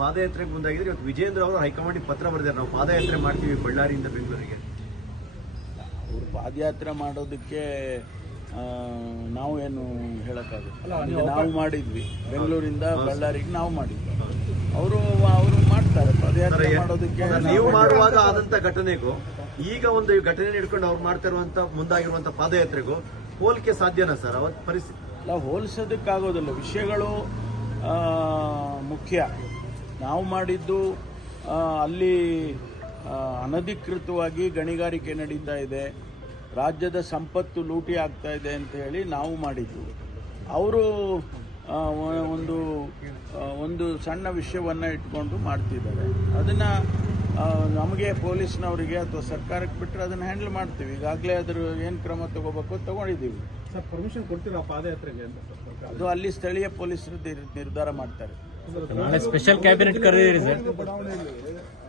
ಪಾದಯಾತ್ರೆಗೆ ಮುಂದಾಗಿದ್ರೆ ಇವತ್ತು ವಿಜೇಂದ್ರ ಅವರು ಹೈಕಮಾಂಡ್ ಪತ್ರ ಬರೆದಿದ್ದಾರೆ, ನಾವು ಪಾದಯಾತ್ರೆ ಮಾಡ್ತೀವಿ ಬಳ್ಳಾರಿಯಿಂದ ಬೆಂಗಳೂರಿಗೆ. ಅವರು ಪಾದಯಾತ್ರೆ ಮಾಡೋದಕ್ಕೆ ನಾವು ಏನು ಹೇಳಕ್ಕಾಗುತ್ತೆ. ನಾವು ಮಾಡಿದ್ವಿ, ಬೆಂಗಳೂರಿಂದ ಬಳ್ಳಾರಿಗೆ ನಾವು ಮಾಡಿದ್ವಿ. ಅವರು ಮಾಡ್ತಾರೆ ಪಾದಯಾತ್ರೆ ಮಾಡೋದಕ್ಕೆ. ನೀವು ಮಾಡುವಾಗ ಆದಂತ ಘಟನೆಗೂ ಈಗ ಒಂದು ಘಟನೆ ಹಿಡ್ಕೊಂಡು ಅವ್ರು ಮಾಡ್ತಾ ಇರುವಂತ ಮುಂದಾಗಿರುವಂತ ಪಾದಯಾತ್ರೆಗೂ ಹೋಲಿಕೆ ಸಾಧ್ಯನಾ ಸರ್? ಅವತ್ತು ಪರಿಸ್ಥಿತಿ ಅಲ್ಲ, ಹೋಲಿಸೋದಕ್ಕಾಗೋದಿಲ್ಲ. ವಿಷಯಗಳು ಮುಖ್ಯ. ನಾವು ಮಾಡಿದ್ದು ಅಲ್ಲಿ ಅನಧಿಕೃತವಾಗಿ ಗಣಿಗಾರಿಕೆ ನಡೀತಾ ಇದೆ, ರಾಜ್ಯದ ಸಂಪತ್ತು ಲೂಟಿ ಆಗ್ತಾ ಇದೆ ಅಂತ ಹೇಳಿ ನಾವು ಮಾಡಿದ್ದು. ಅವರು ಒಂದು ಸಣ್ಣ ವಿಷಯವನ್ನು ಇಟ್ಕೊಂಡು ಮಾಡ್ತಿದ್ದಾರೆ. ಅದನ್ನು ನಮಗೆ ಪೊಲೀಸ್ನವರಿಗೆ ಅಥವಾ ಸರ್ಕಾರಕ್ಕೆ ಬಿಟ್ಟರೆ ಅದನ್ನು ಹ್ಯಾಂಡಲ್ ಮಾಡ್ತೀವಿ. ಈಗಾಗಲೇ ಅದ್ರ ಏನು ಕ್ರಮ ತಗೋಬೇಕು ತಗೊಂಡಿದ್ದೀವಿ. ಸರ್, ಪರ್ಮಿಷನ್ ಕೊಡ್ತೀರಾ ಪಾದಯಾತ್ರೆಗೆ ಅಂತ? ಅದು ಅಲ್ಲಿ ಸ್ಥಳೀಯ ಪೊಲೀಸರು ನಿರ್ಧಾರ ಮಾಡ್ತಾರೆ. ಸ್ಪೆಷಲ್ ಕ್ಯಾಬಿನೆಟ್ ಕರೆದಿರಿ ಸರ್.